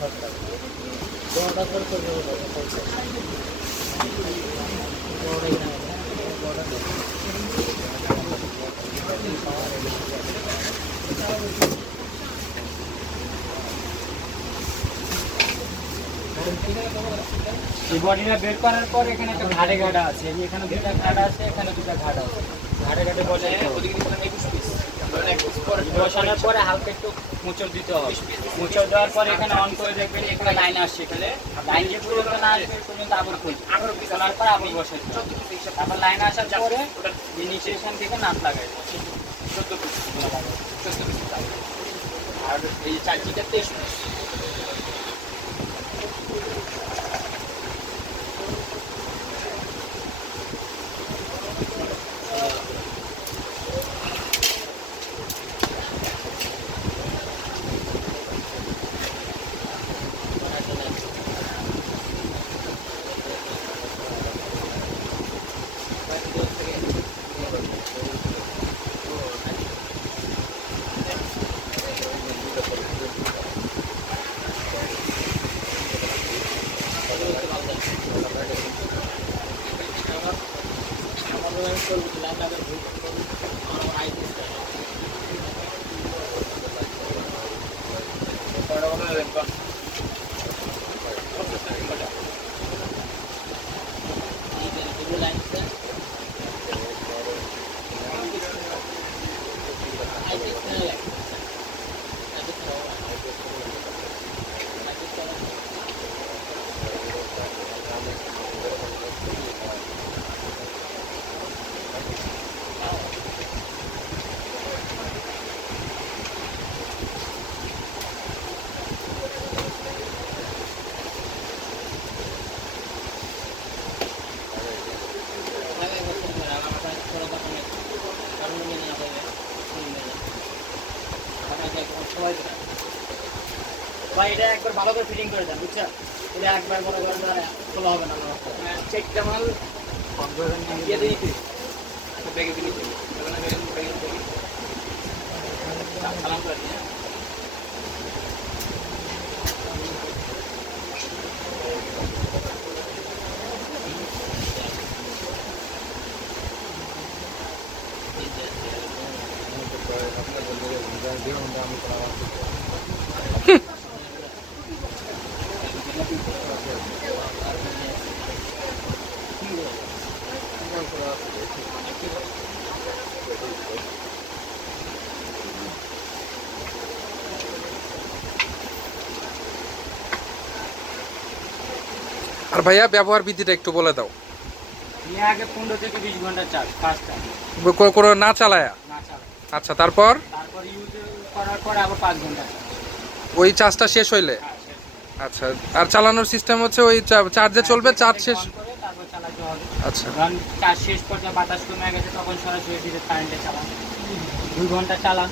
এই বডিটা বের করার পর এখানে একটা ঘাড়ে ঘাটা আছে, এখানে দুটা ঘাটা আছে, এখানে দুটা ঘাটা আছে। ঘাড়ে ঘাটে বলে বসানোর পরে হালকা একটু মোচড় দিতে হবে। মোচড় দেওয়ার পরে এখানে অন করে দেখবেন এখানে লাইন আসছে, এখানে লাইন যে পর্যন্ত না আসবে পর্যন্ত আবার খুলবে, আবার খোলার পর আবার বসাই, তারপর লাইন আসার পরে নিচে এখান থেকে নাট লাগাই 14 পিস আর এই চার্জিটা 23 পিস। ভাই এটা একবার ভালো করে ফিটিং করে দেন, বুঝছেন? এটা একবার বড় করে খোলা হবে না, চেকটা মাল দিয়ে দিতে ব্যাগে দিয়ে দিতে সালাম করে দিন। আর ভাইয়া ব্যবহার বিধিটা একটু বলে দাও। আগে 15 থেকে 20 ঘন্টা চার্জ ফার্স্ট টাইম, কোনো না চালায়া? না চালায়। আচ্ছা, তারপর ইউজ করার পরে আবার 5 ঘন্টা চার্জ। ওই চার্জটা শেষ হইলে? আচ্ছা, আর চালানোর সিস্টেম হচ্ছে ওই চার্জে চলবে, চার্জ শেষ করে তারপর চালাতে হবে। আচ্ছা, কারণ চার্জ শেষ পর্যন্ত বাতাস কমে গেছে তখন সরাসরি কারেন্টে চালান, 2 ঘন্টা চালান।